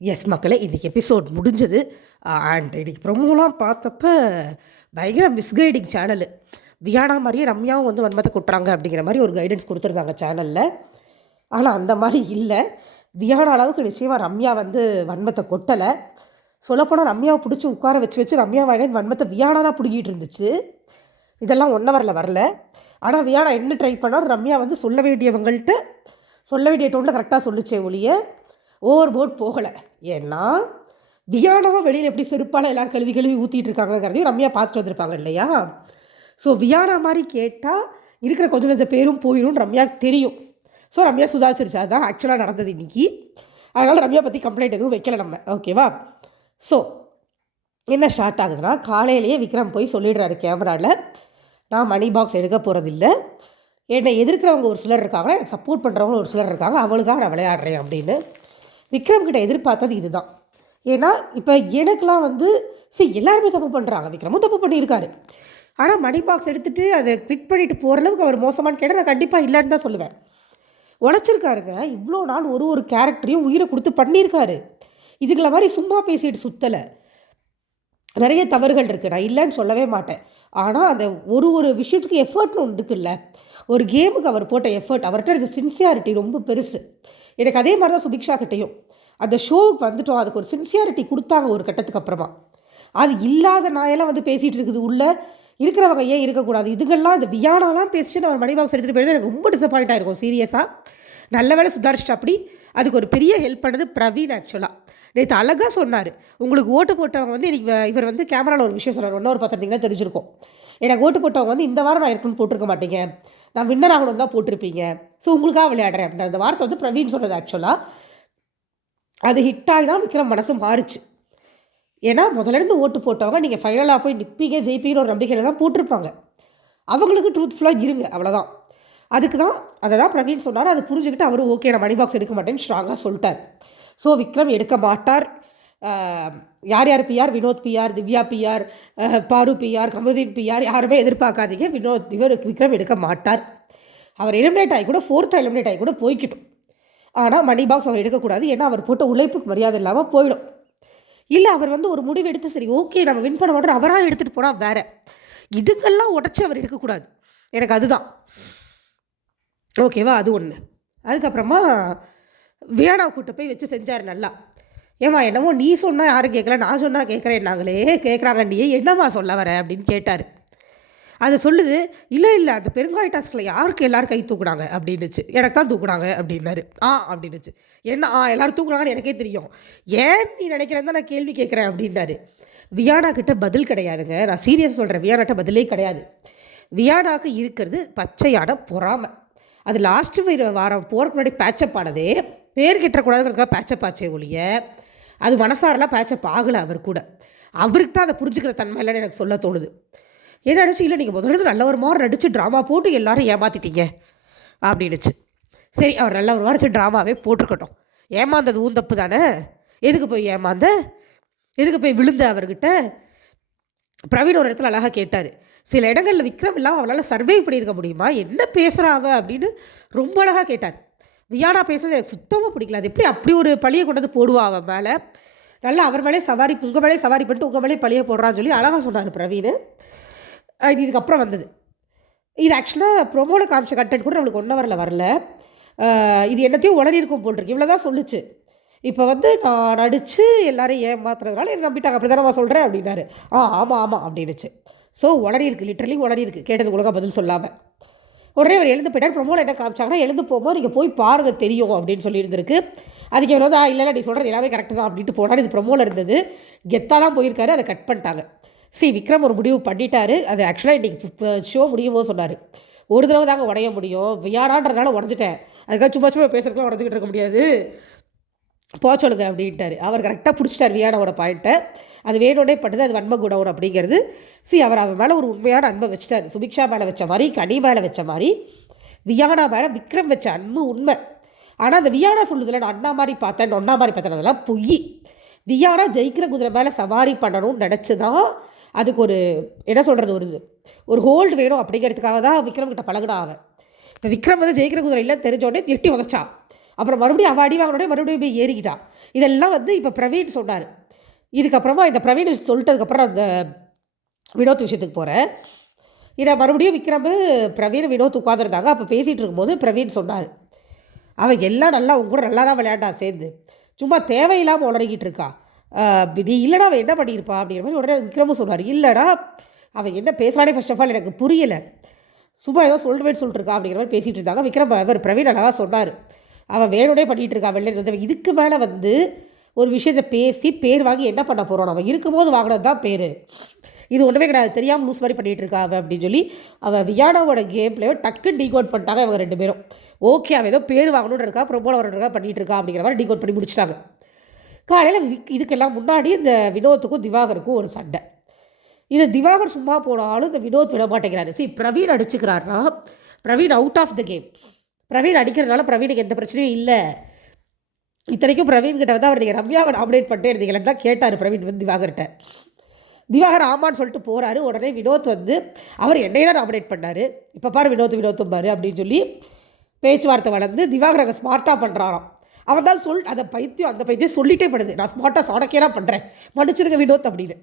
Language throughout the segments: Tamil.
எஸ் மக்களே, இன்றைக்கி எபிசோட் முடிஞ்சது. அண்ட் இன்றைக்கி ப்ரொமோலாம் பார்த்தப்ப பயங்கர மிஸ்கைடிங் சேனலு. வியானா மாதிரியே ரம்யாவும் வந்து வன்மத்தை கொட்டுறாங்க அப்படிங்கிற மாதிரி ஒரு கைடன்ஸ் கொடுத்துருந்தாங்க சேனலில். ஆனால் அந்த மாதிரி இல்லை. வியானா அளவுக்கு நிச்சயமாக ரம்யா வந்து வன்மத்தை கொட்டலை. சொல்லப்போனால் ரம்யாவை பிடிச்சி உட்கார வச்சு வச்சு ரம்யா வாயிலேருந்து வன்மத்தை வியானா தான் பிடிக்கிட்டு இருந்துச்சு. இதெல்லாம் 1 ஹவரில் வரல. ஆனால் வியானா என்ன ட்ரை பண்ணாலும் ரம்யா வந்து சொல்ல வேண்டியவங்கள்ட்ட சொல்ல வேண்டிய டோனில் கரெக்டாக சொல்லிச்சே ஒழிய ஓவர் போட் போகலை. ஏன்னா வியானாவை வெளியில் எப்படி செருப்பால் எல்லோரும் கழுவி கழுவி ஊற்றிட்டு இருக்காங்கிறதையும் ரம்யா பார்த்துட்டு வந்திருப்பாங்க இல்லையா. ஸோ வியானா மாதிரி கேட்டால் இருக்கிற கொஞ்சம் கொஞ்சம் பேரும் போயிடும் ரம்யாவுக்கு தெரியும். ஸோ ரம்யா சுதாரிச்சிருச்சு. அதுதான் ஆக்சுவலாக நடந்தது இன்றைக்கி. அதனால் ரம்யா பற்றி கம்ப்ளைண்ட் எதுவும் வைக்கலை நம்ம, ஓகேவா. ஸோ என்ன ஸ்டார்ட் ஆகுதுன்னா, காலையிலேயே விக்ரம் போய் சொல்லிடுறாரு கேமராவில், நான் மணி பாக்ஸ் எடுக்க போகிறதில்ல, என்னை எதிர்க்கிறவங்க ஒரு சிலர் இருக்காங்க, எனக்கு சப்போர்ட் பண்ணுறவங்க ஒரு சிலர் இருக்காங்க, அவளுக்காக நான் விளையாடுறேன் அப்படின்னு. விக்ரம் கிட்ட எதிர்பார்த்தது இதுதான். ஏன்னா இப்போ எனக்கெலாம் வந்து எல்லாருமே தப்பு பண்ணுறாங்க, விக்ரமும் தப்பு பண்ணியிருக்காரு. ஆனால் மணி பாக்ஸ் எடுத்துகிட்டு அதை ஃபிட் பண்ணிட்டு போகிற அளவுக்கு அவர் மோசமானு கேட்டால் நான் கண்டிப்பாக இல்லைன்னு தான் சொல்லுவேன். உழைச்சிருக்காருங்க, இவ்வளோ நாள் ஒரு கேரக்டரையும் உயிரை கொடுத்து பண்ணியிருக்காரு. இதுகளை மாதிரி சும்மா பேசிட்டு சுற்றலை. நிறைய தவறுகள் இருக்குது, நான் இல்லைன்னு சொல்லவே மாட்டேன். ஆனால் அந்த ஒரு விஷயத்துக்கு எஃபர்ட்னு ஒன்று இருக்குல்ல. ஒரு கேமுக்கு அவர் போட்ட எஃபர்ட், அவர்கிட்ட இருக்க சின்சியாரிட்டி ரொம்ப பெருசு. எனக்கு அதே மாதிரி தான் சுபிக்ஷா கிட்டேயும். அந்த ஷோவுக்கு வந்துட்டோம், அதுக்கு ஒரு சின்சியாரிட்டி கொடுத்தாங்க ஒரு கட்டத்துக்கு அப்புறமா. அது இல்லாத நாயெல்லாம் வந்து பேசிகிட்டு இருக்குது, உள்ளே இருக்கிறவங்க ஏன் இருக்கக்கூடாது. இதுங்கெல்லாம் இந்த வியானாலாம் பேசிட்டு அவர் மணி பாக்ஸ் எடுத்துகிட்டு போயிடுது. எனக்கு ரொம்ப டிசப்பாயிண்ட் ஆகிருக்கும் சீரியஸாக. நல்ல வேலை சுதாரிச்சிட்டு. அப்படி அதுக்கு ஒரு பெரிய ஹெல்ப் பண்ணது பிரவீன். ஆக்சுவலாக நேற்று அழகாக சொன்னார், உங்களுக்கு ஓட்டு போட்டவங்க வந்து இவர் வந்து கேமராவில் ஒரு விஷயம் சொன்னார், 1 hour பார்த்துருந்தீங்கன்னா தெரிஞ்சிருக்கும். எனக்கு ஓட்டு போட்டவங்க வந்து இந்த வாரம் நான் இருக்குன்னு போட்டிருக்க மாட்டீங்க, நான் வின்னர் ஆகணும் தான் போட்டிருப்பீங்க, ஸோ உங்களுக்காக விளையாடுறேன் அப்படின்ற அந்த வார்த்தை வந்து பிரவீன் சொன்னது. ஆக்சுவலாக அது ஹிட்டாகி தான் விக்ரம் மனசு மாறுச்சு. ஏன்னா முதலேருந்து ஓட்டு போட்டவங்க நீங்கள் ஃபைனலாக போய் நிற்பீங்க ஜெயிப்பீங்கன்னு ஒரு நம்பிக்கையில் தான் போட்டிருப்பாங்க. அவங்களுக்கு ட்ரூத்ஃபுல்லாக இருங்க, அவ்வளோதான். அதுக்கு தான் அதை தான் பிரவீன் சொன்னார். அதை புரிஞ்சுக்கிட்டு அவரும் ஓகே நான் மணி பாக்ஸ் எடுக்க மாட்டேன்னு ஸ்ட்ராங்காக சொல்லிட்டார். ஸோ விக்ரம் எடுக்க மாட்டார். யார் யார் PR, Vinod PR, Divya PR, Paru PR, Kamarudeen PR, யாருமே எதிர்பார்க்காதீங்க. விக்ரம் எடுக்க மாட்டார். அவர் எலிமினேட் ஆகி கூட 4th எலிமினேட் ஆகி கூட போய்கிட்டும். ஆனால் மணி பாக்ஸ் அவர் எடுக்கக்கூடாது. ஏன்னா அவர் போட்ட உழைப்புக்கு மரியாதை இல்லாமல் போயிடும். இல்லை அவர் வந்து ஒரு முடிவு எடுத்து சரி ஓகே நம்ம வின் பண்ண மாட்டோம் அவராக எடுத்துகிட்டு போனால் வேறு. இதுக்கெல்லாம் உடச்சி அவர் எடுக்கக்கூடாது. எனக்கு அதுதான் ஓகேவா. அது ஒன்று. அதுக்கப்புறமா வியானாவை கூட்ட போய் வச்சு செஞ்சார் நல்லா. ஏம்மா என்னமோ நீ சொன்னால் யாரும் கேட்கல, நான் சொன்னால் கேட்குறேன்னாங்களே, கேட்குறாங்க நீ என்னம்மா சொல்ல வர அப்படின்னு கேட்டார். அது சொல்லுது, இல்லை அந்த பெருங்காய டாஸ்கில் யாருக்கு எல்லோரும் கை தூக்குனாங்க அப்படின்னுச்சு. எனக்கு தான் தூக்குனாங்க அப்படின்னாரு. அப்படின்னுச்சு. என்ன எல்லோரும் தூக்குனாங்கன்னு எனக்கே தெரியும், ஏன் நீ நினைக்கிறேன் தான் நான் கேள்வி கேட்குறேன் அப்படின்னாரு. வியானா கிட்ட பதில் கிடையாதுங்க, நான் சீரியஸ் சொல்கிறேன். வியானாட்ட பதிலே கிடையாது. வியானாக்கு இருக்கிறது பச்சையான பொறாமை. அது லாஸ்ட்டு வாரம் போகிறக்கு முன்னாடி பேச்சப் ஆனதே பேர் கிட்டக்கூடாதுங்கிறதுக்காக பேச்சப் ஆச்சே ஒழிய அது மனசாரெலாம் பேச்சப் ஆகலை. அவர் கூட அவருக்கு தான் அதை புரிஞ்சுக்கிற தன்மை இல்லைன்னு எனக்கு சொல்ல தோணுது. என்ன நினச்சி, இல்லை நீங்கள் முதல்ல நல்ல ஒரு மாதிரி நடித்து ட்ராமா போட்டு எல்லோரும் ஏமாற்றிட்டீங்க அப்படின்னுச்சு. சரி அவர் நல்ல ஒரு மாதிரி ட்ராமாவே போட்டிருக்கட்டும். ஏமாந்தது ஊந்தப்பு தானே, எதுக்கு போய் ஏமாந்த, எதுக்கு போய் விழுந்த அவர்கிட்ட. பிரவீன் ஒரு இடத்துல அழகாக கேட்டார், சில இடங்களில் விக்ரம் இல்லாமல் அவளால் சர்வே பண்ணியிருக்க முடியுமா, என்ன பேசுகிறாவ அப்படின்னு ரொம்ப அழகாக கேட்டார். வியானா பேசுறது எனக்கு சுத்தமாக பிடிக்கல. அது எப்படி அப்படி ஒரு பழியை கொண்டு வந்து போடுவா அவன் மேலே. நல்லா அவர் மேலே சவாரி, உங்கள் மேலே சவாரி பண்ணிட்டு உங்கள் மேலே பழியை போடுறான்னு சொல்லி அழகாக சொன்னார் பிரவீன். இதுக்கப்புறம் வந்தது இது ஆக்சுவலாக ப்ரொமோவில் காமிச்ச கண்டென்ட் கூட நம்மளுக்கு 1 ஹவரில் வரல. இது என்னத்தையும் உளறியிருக்கும் போட்டிருக்கு, இவ்வளோ தான் சொல்லிச்சு. இப்போ வந்து நான் நடித்து எல்லோரும் ஏமாத்துறதுனால என்ன நம்பிட்டாங்க, அப்படி தானே சொல்கிறேன் அப்படின்னாரு. ஆமாம் அப்படின்னுச்சு. ஸோ உளறியிருக்கு, லிட்டரலி உளறியிருக்கு, கேட்டது ஒழுங்காக பதில் சொல்லாமல். உடனே அவர் எழுந்து போயிட்டார். ப்ரொமோவில் என்ன காமிச்சாங்கன்னா, எழுந்து போகும்போது நீங்கள் போய் பாருங்க தெரியும் அப்படின்னு சொல்லியிருந்திருக்கு. அதுக்கு இவர் வந்து இல்லை நீ சொல்கிறது எல்லாமே கரெக்டு தான் அப்படின்ட்டு போனார். இது ப்ரொமோவில் இருந்தது, கெத்தாக தான் போயிருக்காரு, அதை கட் பண்ணிட்டாங்க. விக்ரம் ஒரு முடிவு பண்ணிட்டாரு. அது ஆக்சுவலாக இன்றைக்கி ஷோ முடியும் போது சொன்னார், ஒரு தடவை தாங்க உடைய முடியும், வியாரான்றதுனால உடஞ்சிட்டேன், அதுக்காக சும்மா பேசுறதுக்குலாம் உடஞ்சிக்கிட்டு இருக்க முடியாது, போச்சொல்லுங்க அப்படின்ட்டார். அவர் கரெக்டாக பிடிச்சிட்டார் வியானாவோட பாயிண்ட்டை. அது வேணுன்னே பட்டது, அது வன்ம குணம் அப்படிங்கிறது. அவர் அவன் மேலே ஒரு உண்மையான அன்பை வச்சுட்டார். சுபிக்ஷா மேலே வச்ச மாதிரி, கனி மேலே வச்ச மாதிரி வியானா மேலே விக்ரம் வச்ச அன்பு உண்மை. ஆனால் அந்த வியானா சொல்லுதில்ல, நான் அண்ணா மாதிரி பார்த்தேன், ஒன்றா மாதிரி பார்த்தேன், அதெல்லாம் பொய். வியானா ஜெயிக்கிற குதிரை மேலே சவாரி பண்ணணும்னு நினச்சி தான் அதுக்கு ஒரு என்ன சொல்கிறது ஒரு ஹோல்டு வேணும் அப்படிங்கிறதுக்காக தான் விக்ரம் கிட்ட பழகினா அவன். இப்போ விக்ரம் வந்து ஜெயிக்கிற குதிரை இல்லைன்னு தெரிஞ்சோடனே எட்டி உதச்சான். அப்புறம் மறுபடியும் அவள் அடி வாங்கினோடனே மறுபடியும் போய் ஏறிக்கிட்டான். இதெல்லாம் வந்து இப்போ பிரவீன் சொன்னார். இதுக்கப்புறமா இந்த பிரவீன் சொல்லிட்டதுக்கப்புறம் அந்த வினோத் விஷயத்துக்கு போகிறேன். இதை மறுபடியும் விக்ரம், பிரவீன், வினோத் உட்காந்துருந்தாங்க. அப்போ பேசிகிட்டு இருக்கும்போது பிரவீன் சொன்னார், அவன் எல்லாம் நல்லா உங்க கூட நல்லா தான் விளையாண்டா சேர்ந்து, சும்மா தேவையில்லாமல் உளறிக்கிட்டு இருக்கா, நீ இல்லைனா அவன் என்ன பண்ணியிருப்பா அப்படிங்கிற மாதிரி உடனே விக்ரமும் சொன்னார். இல்லைடா அவன் என்ன பேசுகிறானே ஃபர்ஸ்ட் ஆஃப் ஆல் எனக்கு புரியலை, சும்மா ஏதோ சொல்லுவேன்னு சொல்லிட்டுருக்கா அப்படிங்கிற மாதிரி பேசிகிட்டு இருந்தாங்க. விக்ரம் அவர் பிரவீன் அழகாக சொன்னார், அவன் வேணுனே பண்ணிகிட்டு இருக்கா வெளில. இதுக்கு மேலே வந்து ஒரு விஷயத்தை பேசி பேர் வாங்கி என்ன பண்ண போகிறோம், நம்ம இருக்கும்போது வாங்கினது தான் பேர், இது ஒன்றுமே கிடையாது, தெரியாமல் லூஸ் மாதிரி பண்ணிகிட்டு இருக்கா அவன் அப்படின்னு சொல்லி அவன் வியானாவோட கேம் பிளேவை டக்குன்னு டீகோட் பண்ணிட்டாங்க அவங்க 2 பேரும். ஓகே அவன் ஏதோ பேர் வாங்கணுன்னு இருக்கா, ப்ரொமோல வரணுக்கா பண்ணிகிட்டு இருக்கா அப்படிங்கிற மாதிரி டீகோட் பண்ணி முடிச்சிட்டாங்க. காலையில் இதுக்கெல்லாம் முன்னாடி இந்த வினோத்துக்கும் திவாகருக்கும் ஒரு சண்டை. இது திவாகர் சும்மா போனாலும் இந்த வினோத் விட மாட்டேங்கிறாரு. பிரவீன் அடிச்சுக்கிறாருன்னா Praveen out of the game. Praveen அடிக்கிறதுனால பிரவீனுக்கு எந்த பிரச்சனையும் இல்லை. இத்தனைக்கும் பிரவீன் கிட்ட வந்து அவர் நீங்கள் ரம்யாவை நாமினேட் பண்ணிட்டே இருந்தீங்களேன்னு தான் கேட்டார் பிரவீன் வந்து திவாகர்கிட்ட. திவாகர் ஆமான்னு சொல்லிட்டு போகிறாரு. உடனே வினோத் வந்து அவர் என்னையே தான் நாமினேட் பண்ணார், இப்போ பாரு வினோத்தும் பாரு அப்படின்னு சொல்லி பேச்சுவார்த்தை வளர்ந்து திவாகர் அங்கே ஸ்மார்ட்டாக பண்ணுறாராம். அவன் தான் அந்த பைத்தியம் சொல்லிட்டே படுது, நான் ஸ்மார்ட்டாக சாணக்கியராக பண்ணுறேன், மன்னிச்சிருக்க வினோத் அப்படின்னு.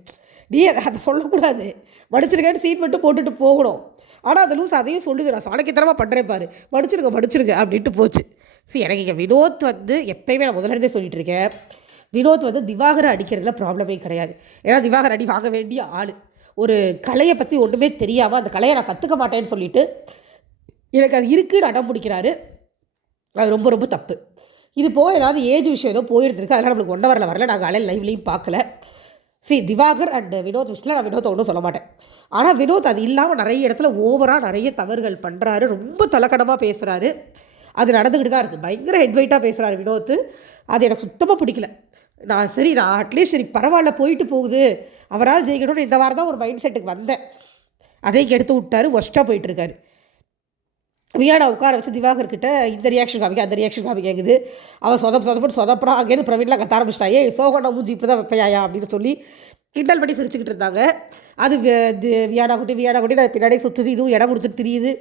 நீ அதை சொல்லக்கூடாது, மன்னிச்சிருக்கேன்னு சீட் மட்டும் போட்டுட்டு போகணும். ஆனால் அந்த லூஸ் அதையும் சொல்லுது, நான் சாணக்கியத்தனமாக பண்ணுறேன் பாரு, மன்னிச்சிருங்க அப்படின்ட்டு போச்சு. எனக்கு இங்கே வினோத் வந்து எப்பயுமே நான் முதல்ல சொல்லிட்டு இருக்கேன், வினோத் வந்து திவாகரை அடிக்கிறதுல ப்ராப்ளமே கிடையாது. ஏன்னா திவாகர் அடி வாங்க வேண்டிய ஆள். ஒரு கலையை பற்றி ஒன்றுமே தெரியாமல் அந்த கலையை நான் கற்றுக்க மாட்டேன்னு சொல்லிட்டு எனக்கு அது இருக்குன்னு அடம் பிடிக்கிறாரு. அது ரொம்ப ரொம்ப தப்பு. இது போய் ஏதாவது ஏஜ் விஷயம் ஏதோ போயிருந்துருக்கு, அதனால் நம்மளுக்கு 1 ஹவரில் வரல, நாங்கள் காலையில் லைவ்லையும் பார்க்கல. திவாகர் அண்ட் வினோத் விஷயத்தில் நான் வினோத்தை ஒன்றும் சொல்ல மாட்டேன். ஆனால் வினோத் அது இல்லாமல் நிறைய இடத்துல ஓவராக நிறைய தவறுகள் பண்ணுறாரு, ரொம்ப தலக்கடமாக பேசுகிறாரு. அது நடந்துக்கிட்டு தான் இருக்குது. பயங்கர ஹெட்வைட்டாக பேசுகிறாரு வினோத். அது எனக்கு சுத்தமாக பிடிக்கல. நான் அட்லீஸ்ட் பரவாயில்ல போயிட்டு போகுது, அவரால் ஜெயிக்கணும்னு இந்த வாரம் தான் ஒரு மைண்ட் செட்டுக்கு வந்தேன். அதையும் கெடுத்து விட்டார், ஒஸ்ட்டாக போயிட்டுருக்காரு. வியானா உட்கார வச்சு திவாகர்கிட்ட இந்த ரியாக்ஷன் காமிக்க அந்த ரியாக்ஷன் காமிக்குது. அவன் சொதப்புறான். அங்கேருந்து பிரவீன்லாம் கத்த ஆரம்பிச்சிட்டா, சோகனா மூஞ்சி இப்படி தான் வைப்பையா அப்படின்னு சொல்லி கிண்டல் பண்ணி சிரிச்சுக்கிட்டு இருந்தாங்க. அது வியானா குட்டி நான் பின்னாடியே சுற்றுது, இதுவும் இடம் கொடுத்துட்டு தெரியுது.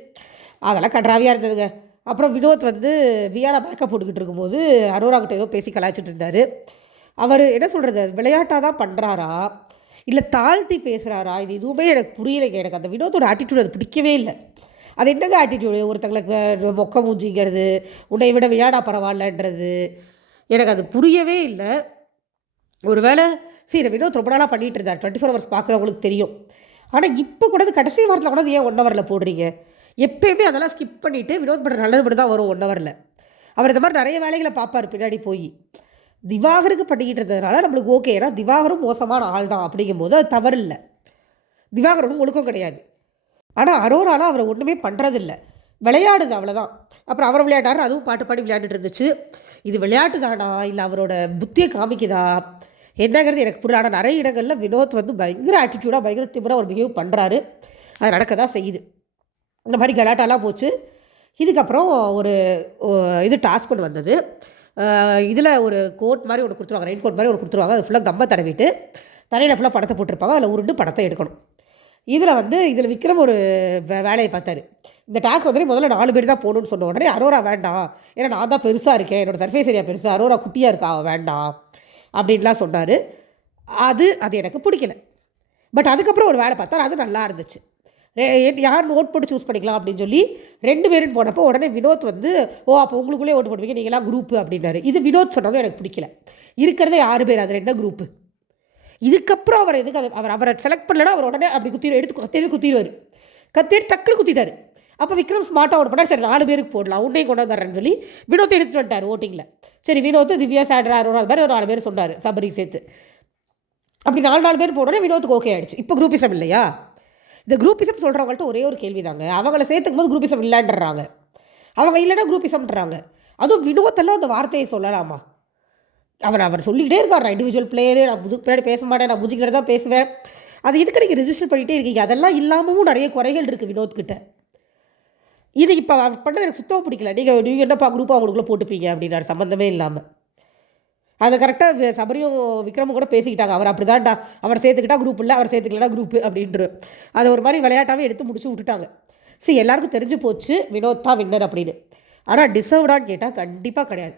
அதெல்லாம் கன்றாவியாக இருந்ததுங்க. அப்புறம் வினோத் வந்து வியானா பேக்கப் போட்டுக்கிட்டு இருக்கும்போது அரோரா கிட்ட ஏதோ பேசி கலாய்ச்சிட்டு இருந்தார். அவர் என்ன சொல்கிறது, விளையாட்டாக தான் பண்ணுறாரா இல்லை தாழ்த்தி பேசுகிறாரா, இது எதுவுமே எனக்கு புரியலைங்க. எனக்கு அந்த வினோத்தோட ஆட்டிடியூட் அது பிடிக்கவே இல்லை. அது என்னங்க ஆட்டிடியூடு, ஒருத்தங்களுக்கு மொக்க மூஞ்சிங்கிறது, உன்னை விட வியானா பரவாயில்லன்றது எனக்கு அது புரியவே இல்லை. ஒரு வேளை வினோத் ரொம்ப நாளாக பண்ணிகிட்டு இருந்தார், 24 ஹவர்ஸ் பார்க்குறவங்களுக்கு தெரியும். ஆனால் இப்போ கூட கடைசி வாரத்தில் கூட ஏன் 1 ஹவரில் போடுறீங்க? எப்போயுமே அதெல்லாம் ஸ்கிப் பண்ணிவிட்டு வினோத் பண்ணுற நல்லது மட்டும் தான் வரும் 1 ஹவரில். அவர் இந்த மாதிரி நிறைய வேலைகளை பார்ப்பார் பின்னாடி போய். திவாகருக்கு பண்ணிக்கிட்டு இருந்ததுனால நம்மளுக்கு ஓகே, ஏன்னா திவாகரும் மோசமான ஆள் தான் அப்படிங்கும்போது அது தவறு இல்லை, திவாகரும் ஒழுக்கம் கிடையாது. ஆனால் அரோராலாம் அவரை ஒன்றுமே பண்ணுறதில்ல, விளையாடுது அவ்வளோதான். அப்புறம் அவர் விளையாட்டாரு, அதுவும் பாட்டு பாடி விளையாண்டுட்டு இருந்துச்சு. இது விளையாட்டு தானா இல்லை அவரோட புத்தியை காமிக்குதா என்னங்கிறது எனக்கு புரியல. ஆனால் நிறைய இடங்களில் வினோத் வந்து பயங்கர ஆட்டிடியூடாக பயங்கர திமிராக ஒரு பிஹேவ் பண்ணுறாரு. அது நடக்க தான் செய்யுது. இந்த மாதிரி கலாட்டாலாம் போச்சு. இதுக்கப்புறம் ஒரு இது டாஸ்க் ஒன்று வந்தது. இதில் ஒரு கோட் மாதிரி ஒன்று கொடுத்துருவாங்க, ரெயின் கோட் மாதிரி ஒன்று கொடுத்துருவாங்க. அது ஃபுல்லாக கம்பை தடவிட்டு தலையில் ஃபுல்லாக படத்தை போட்டிருப்பாங்க, அதில் உருண்டு படத்தை எடுக்கணும். இதில் விக்ரம் ஒரு வேலையை பார்த்தாரு. இந்த டாஸ்க் வந்து முதல்ல 4 பேர் தான் போகணுன்னு சொன்ன உடனே அரோரா வேண்டாம், ஏன்னா நான் தான் பெருசாக இருக்கேன், என்னோடய சர்ஃபேஸ் ஏரியா பெருசு, அரோரா குட்டியாக இருக்கா, வேண்டாம் அப்படின்லாம் சொன்னார். அது எனக்கு பிடிக்கல. பட் அதுக்கப்புறம் ஒரு வேலை பார்த்தார், அது நல்லா இருந்துச்சு. யார் ஓட் போட்டு சூஸ் பண்ணிக்கலாம் அப்படின்னு சொல்லி 2 பேருன்னு போனப்போ உடனே வினோத் வந்து அப்போ உங்களுக்குள்ளே ஓட்டு போடுவீங்க, நீங்களாம் குரூப்பு அப்படின்னாரு. இது வினோத் சொன்னதும் எனக்கு பிடிக்கல. இருக்கிறதே 6 பேர், அது 2 குரூப்பு. இதுக்கப்புறம் அவர் எதுக்கு அவரை செலக்ட் பண்ணலன்னா அவர் உடனே அப்படி குத்திடுவார். கத்திட்டு டக்குன்னு குத்திட்டார். அப்போ விக்ரம் ஸ்மார்ட்டாக ஓட் பண்ணார். சரி 4 பேருக்கு போடலாம், உன்னையும் கொண்டு வந்துடுறேன்னு சொல்லி வினோத்தை எடுத்துகிட்டு வந்துட்டார் ஓட்டிங்கில். சரி வினோத், திவ்யா, சாண்ட்ரா, அரோரா அது மாதிரி ஒரு 4 பேர் சொன்னார், சபரி சேர்த்து. அப்படி 4 பேர் போனோடனே வினோத்துக்கு ஓகே ஆகிடுச்சு. இப்போ குரூப்பிசம் இல்லையா? இந்த குரூப்பிசம் சொல்கிறவங்கள்ட்ட ஒரே ஒரு கேள்வி தாங்க, அவங்கள சேர்த்துக்கும் போது குரூப்பிசம் இல்லைன்றாங்க, அவங்க இல்லைன்னா குரூப்பிசம்ன்றாங்க. அதுவும் வினோத்தெல்லாம் அந்த வார்த்தையை சொல்லலாமா? அவர் சொல்லிக்கிட்டே இருக்கார், நான் இண்டிவிஜுவல் பிளேயரு, நான் பின்னாடி பேச மாட்டேன், நான் புதுக்கிட்ட தான் பேசுவேன். அது இதுக்கு நீங்கள் ரிஜிஸ்டர் பண்ணிகிட்டே இருக்கீங்க. அதெல்லாம் இல்லாமவும் நிறைய குறைகள் இருக்குது வினோத்கிட்ட. இது இப்போ அவர் பண்ண எனக்கு சுத்தமாக பிடிக்கல. நீங்கள் என்னப்பா குரூப்பாக அவங்களுக்குள்ளே போட்டுப்பீங்க அப்படின்னாரு சம்மந்தமே இல்லாமல். அதை கரெக்டாக சபரியும் விக்ரமும் கூட பேசிக்கிட்டாங்க, அவர் அப்படி தான்டா, அவர் சேர்த்துக்கிட்டா குரூப் இல்லை, அவர் சேர்த்துக்கலனா குரூப்பு அப்படின்ட்டு. அதை ஒரு மாதிரி விளையாட்டாகவே எடுத்து முடிச்சு விட்டுட்டாங்க. எல்லாருக்கும் தெரிஞ்சு போச்சு வினோத் தான் வின்னர் அப்படின்னு. ஆனால் டிசர்வ்டான்னு கேட்டால் கண்டிப்பாக கிடையாது.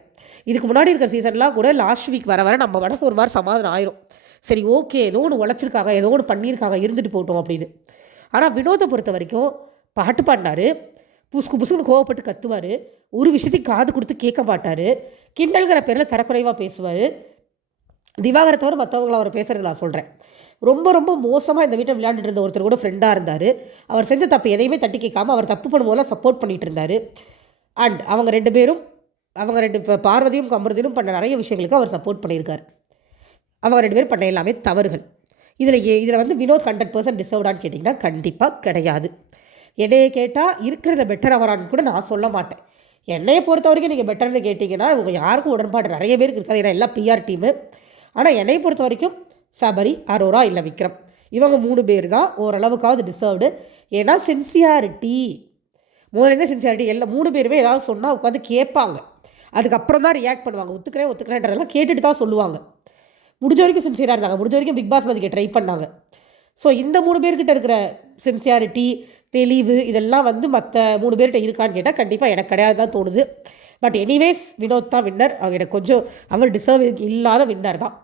இதுக்கு முன்னாடி இருக்கிற சீசன்லாம் கூட லாஸ்ட் வீக் வர வர நம்ம மனசு ஒரு மாதிரி சமாதானம் ஆயிரும். சரி ஓகே, ஏதோ ஒன்று உழைச்சிருக்காங்க, ஏதோ ஒன்று பண்ணியிருக்காங்க, இருந்துட்டு போட்டோம் அப்படின்னு. ஆனால் வினோத்தை பொறுத்த வரைக்கும் பாட்டு பாடினார், புசுக்கு புசுக்குன்னு கோவப்பட்டு கத்துவார், ஒரு விஷயத்தையும் காது கொடுத்து கேட்க மாட்டார், கிண்டல்கிற பேரில் தரக்குறைவாக பேசுவார். திவாகரத்தோடு மற்றவங்களை அவர் பேசுகிறது நான் சொல்கிறேன். ரொம்ப ரொம்ப மோசமாக இந்த வீட்டை விளையாண்டுட்டு இருந்த ஒருத்தர் கூட ஃப்ரெண்டாக இருந்தார். அவர் செஞ்ச தப்பு எதையுமே தட்டி கேட்காமல் அவர் தப்பு பண்ணும்போதெல்லாம் சப்போர்ட் பண்ணிகிட்டு இருந்தார். அண்ட் அவங்க ரெண்டு பார்வதியும் அமிர்தியும் பண்ண நிறைய விஷயங்களுக்கு அவர் சப்போர்ட் பண்ணியிருக்கார். அவங்க 2 பேரும் பண்ண எல்லாமே தவறுகள். இதில் வந்து வினோத் 100% டிசர்வ்டான்னு கேட்டிங்கன்னா கண்டிப்பாக கிடையாது. என்னையை கேட்டால் இருக்கிறத பெட்டர் அவரான்னு கூட நான் சொல்ல மாட்டேன். என்னையை பொறுத்த வரைக்கும் நீங்கள் பெட்டர்னு கேட்டிங்கன்னா யாருக்கும் உடன்பாடு நிறைய பேருக்கு இருக்காது, ஏன்னா எல்லாம் பிஆர் டீமு. ஆனால் என்னை பொறுத்த வரைக்கும் சபரி, அரோரா இல்லை விக்ரம், இவங்க 3 பேர் தான் ஓரளவுக்காவது டிசர்வ்டு. ஏன்னா சின்சியாரிட்டி, முதலேருந்தே சின்சியாரிட்டி, எல்லாம் 3 பேருமே ஏதாவது சொன்னால் உட்காந்து கேட்பாங்க, அதுக்கப்புறம் தான் ரியாக்ட் பண்ணுவாங்க. ஒத்துக்கிறேன்றதெல்லாம் கேட்டுட்டு தான் சொல்லுவாங்க. முடிஞ்ச வரைக்கும் சின்சியராக இருந்தாங்க, முடிஞ்ச வரைக்கும் பிக் பாஸ் மதிக்க ட்ரை பண்ணாங்க. ஸோ இந்த 3 பேர்கிட்ட இருக்கிற சின்சியாரிட்டி, தெளிவு, இதெல்லாம் வந்து மற்ற 3 பேர்கிட்ட இருக்கான்னு கேட்டால் கண்டிப்பாக எனக்கு கிடையாது தான் தோணுது. பட் எனிவேஸ் வினோத் தான் வின்னர். அவங்க எனக்கு கொஞ்சம் அவர் டிசர்வ் இல்லாத வின்னர் தான்.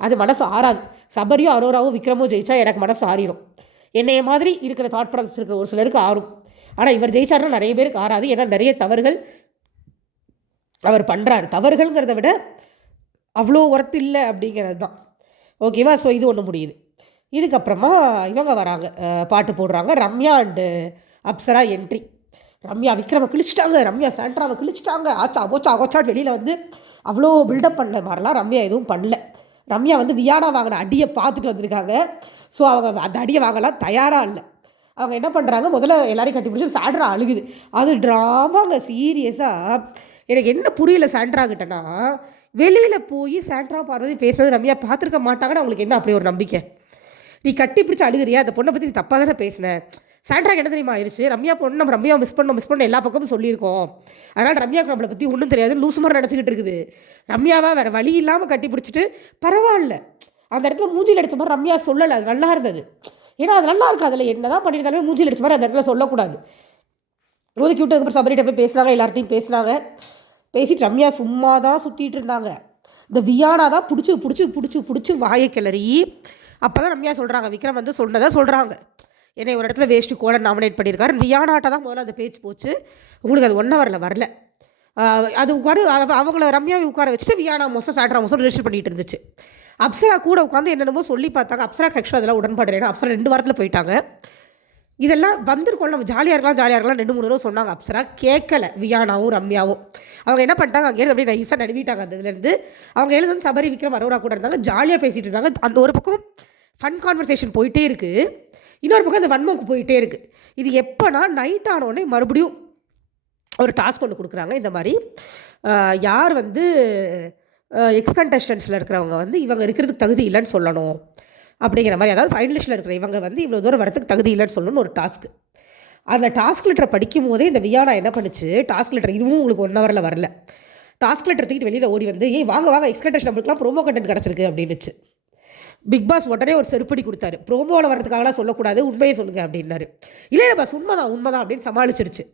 அது மனசு ஆறாது. சபரியும் அரோராவும் விக்ரமும் ஜெயிச்சா எனக்கு மனசு ஆறிடும். என்னைய மாதிரி இருக்கிற தாட் ப்ராசஸ் இருக்கிற ஒரு சிலருக்கு ஆறும். ஆனால் இவர் ஜெயிச்சார்னா நிறைய பேருக்கு ஆறாது. ஏன்னா நிறைய தவறுகள் அவர் பண்ணுறாரு. தவறுகள்ங்கிறத விட அவ்வளோ ஒர்த்து இல்லை அப்படிங்கிறது தான். ஓகேவா? ஸோ இது ஒன்று முடியுது. இதுக்கப்புறமா இவங்க வராங்க, பாட்டு போடுறாங்க. Ramya and Apsara entry. ரம்யா விக்ரமை கிழிச்சிட்டாங்க, ரம்யா சாண்ட்ராவை கிழிச்சிட்டாங்க, ஆச்சா போச்சா ஆகோச்சான்னு வெளியில் வந்து அவ்வளோ பில்டப் பண்ண மாதிரிலாம் ரம்யா எதுவும் பண்ணல. ரம்யா வந்து வியானா வாங்கின அடியை பார்த்துட்டு வந்திருக்காங்க. ஸோ அவங்க அந்த அடியை வாங்கலாம் தயாராக இல்லை. அவங்க என்ன பண்ணுறாங்க, முதல்ல எல்லாரையும் கட்டி பிடிச்சி சாண்ட்ரா அழுகுது. அது ட்ராமாங்க, சீரியஸாக. எனக்கு என்ன புரியல சாண்ட்ரா கிட்டனா, வெளியில் போய் சாண்ட்ரா பார்வதி பேசுறது ரம்யா பார்த்துருக்க மாட்டாங்கன்னு அவங்களுக்கு என்ன அப்படி ஒரு நம்பிக்கை? நீ கட்டி பிடிச்சி அழுகிறியா, அந்த பொண்ணை பற்றி நீ தப்பாக தானே பேசினேன். சாண்ட்ராக்கு என்ன தெரியுமா ஆயிடுச்சு, ரம்யா பொண்ணு நம்ம ரம்யா மிஸ் பண்ண எல்லா பக்கமும் சொல்லியிருக்கோம். அதனால் ரம்யாவுக்கு நம்மளை பற்றி ஒன்றும் தெரியாது, லூசு மாதிரி நினச்சிக்கிட்டு இருக்குது. ரம்யாவாக வேறு வழி இல்லாமல் கட்டி பிடிச்சிட்டு பரவாயில்ல, அந்த இடத்துல மூஞ்சியில் அடித்த மாதிரி ரம்யா சொல்லலை. அது நல்லா இருந்தது. ஏன்னா அது நல்லா இருக்குது. அதில் என்ன தான் பண்ணியிருந்தாலுமே மூஞ்சியில் அடித்த மாதிரி அந்த இடத்துல சொல்லக்கூடாது. ஒதுக்கி விட்டதுக்கப்புறம் சபரிட்ட போய் பேசுனாங்க, எல்லார்ட்டையும் பேசினாங்க. பேசிட்டு ரம்யா சும்மா தான் சுற்றிட்டு இருந்தாங்க. இந்த வியானா தான் பிடிச்சி வாயை கிளறி. அப்போ தான் ரம்யா சொல்கிறாங்க, விக்ரம் வந்து சொன்னதை சொல்கிறாங்க, என்னை ஒரு இடத்துல வேஸ்ட்டு கோலன் நாமினேட் பண்ணியிருக்காரு. வியானாட்ட தான் முதல்ல அந்த பேச்சு போச்சு. உங்களுக்கு அது 1 ஹவரில் வரல. அது அவங்கள ரம்யாவை உட்கார வச்சுட்டு வியானா மோசம் சாண்ட்ரா மோசம் ரிஜிஸ்டர் பண்ணிகிட்டு இருந்துச்சு. அப்சரா கூட உட்காந்து என்னென்னமோ சொல்லி பார்த்தாங்க. அப்சரா ஆக்சுவலாக அதெல்லாம் உடன்பாடு. ஏன்னா அப்சரா 2 வாரத்தில் போயிட்டாங்க. இதெல்லாம் வந்திருக்கோம், நம்ம ஜாலியாக இருக்கலாம் 2-3 தடவை சொன்னாங்க. அப்சரா கேட்கல. வியானாவும் ரம்யாவும் அவங்க என்ன பண்ணிட்டாங்க, அங்கேயிருந்து அப்படியே நைஸாக நடுவிட்டாங்க. அந்த இதுலேருந்து அவங்க எழுந்து சபரி விக்ரம் அரோரா கூட இருந்தாங்க, ஜாலியாக பேசிகிட்டு இருந்தாங்க. அந்த ஒரு பக்கம் ஃபன் கான்வர்சேஷன் போயிட்டே இருக்குது, இன்னொரு பக்கம் அந்த வன்மம் போயிட்டே இருக்குது. இது எப்போனா நைட் ஆனோடனே மறுபடியும் ஒரு டாஸ்க் ஒன்று கொடுக்குறாங்க. இந்த மாதிரி யார் வந்து எக்ஸ் கண்டஸ்டன்ஸில் இருக்கிறவங்க வந்து இவங்க இருக்கிறதுக்கு தகுதி இல்லைன்னு சொல்லணும் அப்படிங்கிற மாதிரி, அதாவது ஃபைனலிஸ்ட்டில் இருக்கிற இவங்க வந்து இவ்வளோ தூரம் வரத்துக்கு தகுதி இல்லைன்னு சொல்லணும்னு ஒரு டாஸ்க்கு. அந்த டாஸ்க் லெட்டரை படிக்கும் போதே இந்த வியானா என்ன பண்ணிச்சு, டாஸ்க் லெட்டர் இதுவும் உங்களுக்கு 1 ஹவரில் வரல, டாஸ்க் லெட்டர் தூக்கிட்டு வெளியில் ஓடி வந்து வாங்க எக்ஸ் கண்டஸ்டன் நம்மளுக்குலாம் ப்ரோமோ கண்டென்ட் கிடச்சிருக்கு அப்படின்னுச்சு. பிக் பாஸ் உடனே ஒரு செருப்படி கொடுத்தாரு. ப்ரோமோவில் வரதுக்காகலாம் சொல்லக்கூடாது, உண்மையை சொல்லுங்கள் அப்படின்னாரு. இல்லை பஸ் உண்மைதான் அப்படின்னு சமாளிச்சிருச்சு.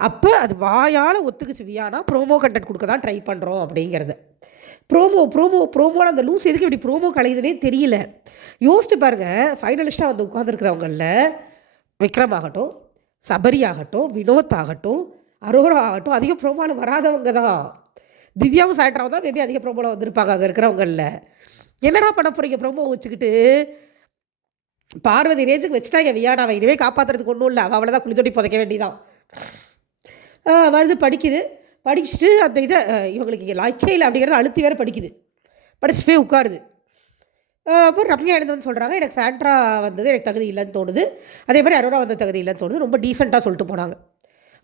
அப்போ அது வாயால் ஒத்துக்குச்சு வியானா, ப்ரோமோ கண்டென்ட் கொடுக்க தான் ட்ரை பண்ணுறோம் அப்படிங்கிறது. ப்ரோமோன்னு அந்த லூஸ் எதுக்கு இப்படி ப்ரோமோ கலையுதுனே தெரியல. யோசிச்சு பாருங்கள், ஃபைனலிஸ்ட்டாக வந்து உட்காந்துருக்கிறவங்களில் விக்ரம் ஆகட்டும், சபரி ஆகட்டும், வினோத் ஆகட்டும், அரோரா ஆகட்டும், அதிக ப்ரோமோவில் வராதவங்க தான். திவ்யாவும் சாண்ட்ராவும் தான் மேபி அதிக ப்ரோமோவில் வந்திருப்பாங்க அங்கே இருக்கிறவங்களில். என்னடா பண்ண போகிறீங்க ப்ரோமோ வச்சுக்கிட்டு? பார்வதி ரேஞ்சுக்கு வச்சுட்டாங்க வியானாவை. இதுவே காப்பாற்றுறதுக்கு ஒன்றும் இல்லை, அவளை தான் குளித்தொட்டி புதைக்க வேண்டியதான். வருது, படிச்சுட்டு அந்த இதை இவங்களுக்கு இங்கே லாய்க்கே இல்லை அப்படிங்கிறத அழுத்தி வேறு படிக்குது. படிச்சுட்டு போய் உட்காருது. அப்போ ரம்யா எழுந்தோன்னு சொல்கிறாங்க, எனக்கு சாண்ட்ரா வந்தது எனக்கு தகுதி இல்லைன்னு தோணுது, அதே மாதிரி அரோரா வந்த தகுதி இல்லைன்னு தோணுது. ரொம்ப டீசெண்டாக சொல்லிட்டு போனாங்க.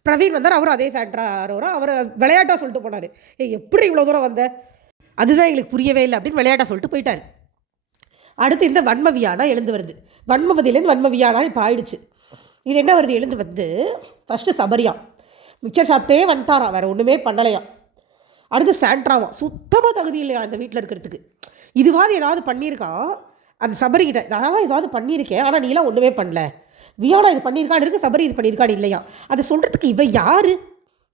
பிரவீன் வந்தார், அவரும் அதே சாண்ட்ரா அரோரா அவர் விளையாட்டாக சொல்லிட்டு போனார். எப்படி இவ்வளோ தூரம் வந்த, அதுதான் எங்களுக்கு புரியவே இல்லை அப்படின்னு விளையாட்டாக சொல்லிட்டு போயிட்டார். அடுத்து இந்த வன்மவியானா எழுந்து வருது. வன்மவதியிலேருந்து வன்மவியானா இப்போ ஆயிடுச்சு. இது என்ன வருது, எழுந்து வந்து ஃபஸ்ட்டு சபரியா மிச்சம் சாப்பிட்டே வந்துட்டாரா, வேறு ஒன்றுமே பண்ணலையா. அடுத்து சாண்ட்ராவா சுத்தமாக தகுதி இல்லையா அந்த வீட்டில் இருக்கிறதுக்கு. இதுவாது ஏதாவது பண்ணியிருக்கான் அந்த சபரிக்கிட்ட, நான்லாம் ஏதாவது பண்ணியிருக்கேன் ஆனால் நீலாம் ஒன்றுமே பண்ணல. வியானா இது பண்ணியிருக்கான்னு இருக்குது, சபரி இது பண்ணியிருக்கான்னு இல்லையா. அதை சொல்கிறதுக்கு இவ யார்?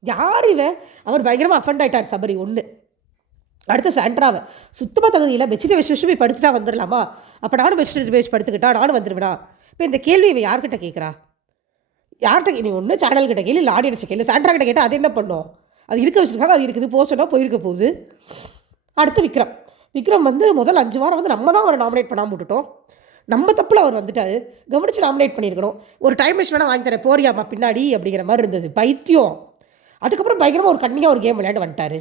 யார் இவன்? அவர் பயங்கரமாக அஃபண்ட் ஆகிட்டார் சபரி ஒன்று. அடுத்து சாண்ட்ராவை சுத்தமாக தகுதியில் பெட்ஷீட்டை வச்சு போய் படுத்துட்டா வந்துடலாமா? அப்போ நானும் பெட்ஷீட் வச்சு படுத்துக்கிட்டா நானும் வந்துடுவேனா? இப்போ இந்த கேள்வி இவன் யார்கிட்ட கேட்குறா? யார்கிட்ட? நீ ஒன்று சேனல்கிட்ட கேள்வி, இல்லை ஆடியன்ஸை கேள்வி. சாண்ட்ரா கிட்ட கேட்டால் அது என்ன பண்ணும்? அது இருக்க வச்சுருக்காங்க, அது இருக்குது, போச்சோன்னா போயிருக்க போகுது. அடுத்து விக்ரம் வந்து முதல் 5 வாரம் வந்து நம்ம தான் அவரை நாமினேட் பண்ணாமல் விட்டுட்டோம். நம்ம தப்பில் அவர் வந்துட்டார், கவனித்து நாமினேட் பண்ணியிருக்கணும். ஒரு டைம் மிஷின் வேணால் வாங்கி தரேன் போறியாம்மா பின்னாடி அப்படிங்கிற மாதிரி இருந்தது. பைத்தியம். அதுக்கப்புறம் பயங்கரமாக ஒரு கண்ணியாக ஒரு கேம் விளையாண்டு வந்துட்டார்.